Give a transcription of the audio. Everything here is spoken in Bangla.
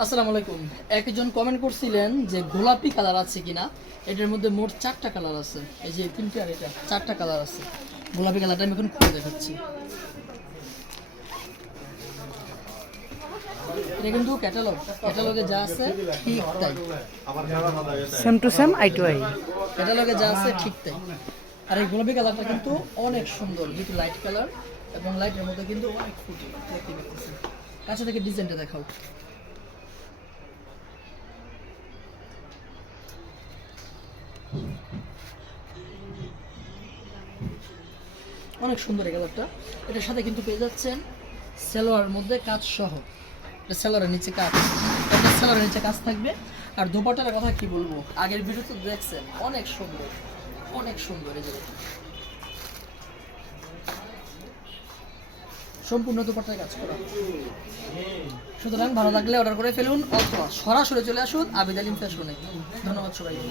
আসসালামু আলাইকুম। একজন কমেন্ট করছিলেন যে গোলাপি কালার আছে কিনা। এটার মধ্যে মোট চারটা কালার আছে। এই যে তিনটে আর এটা চারটা কালার আছে। গোলাপি কালারটা আমি এখন খুলে দেখাচ্ছি। এটা কিন্তু ক্যাটালগ ক্যাটালগে যা আছে ঠিক তাই। Same to same eye to eye ক্যাটালগে যা আছে ঠিক তাই। আর এই গোলাপি কালারটা কিন্তু অনেক সুন্দর যেহেতু লাইট কালার এবং লাইটের মধ্যে কিন্তু অনেক ফুটে। দেখতে পাচ্ছেন। কাছে থেকে ডিজাইনটা দেখাও। অনেক সুন্দর এই কালারটা। এটার সাথে কিন্তু পেয়ে যাচ্ছেন সেলোয়ার মধ্যে কাজ সহ। এটা সেলোয়ারের নিচে কাজ এটা সেলোয়ারের নিচে কাজ থাকবে। আর দোপাটার কথা কি বলব? আগের ভিডিও তো দেখছেন, অনেক সুন্দর। অনেক সুন্দর এই জায়গাটা সম্পূর্ণ দোপাটার কাজ করা। সুতরাং ভালো লাগলে অর্ডার করে ফেলুন অথবা সরাসরি চলে আসুন আবিদ আলিম ফ্যাশনে ধন্যবাদ সবাইকে।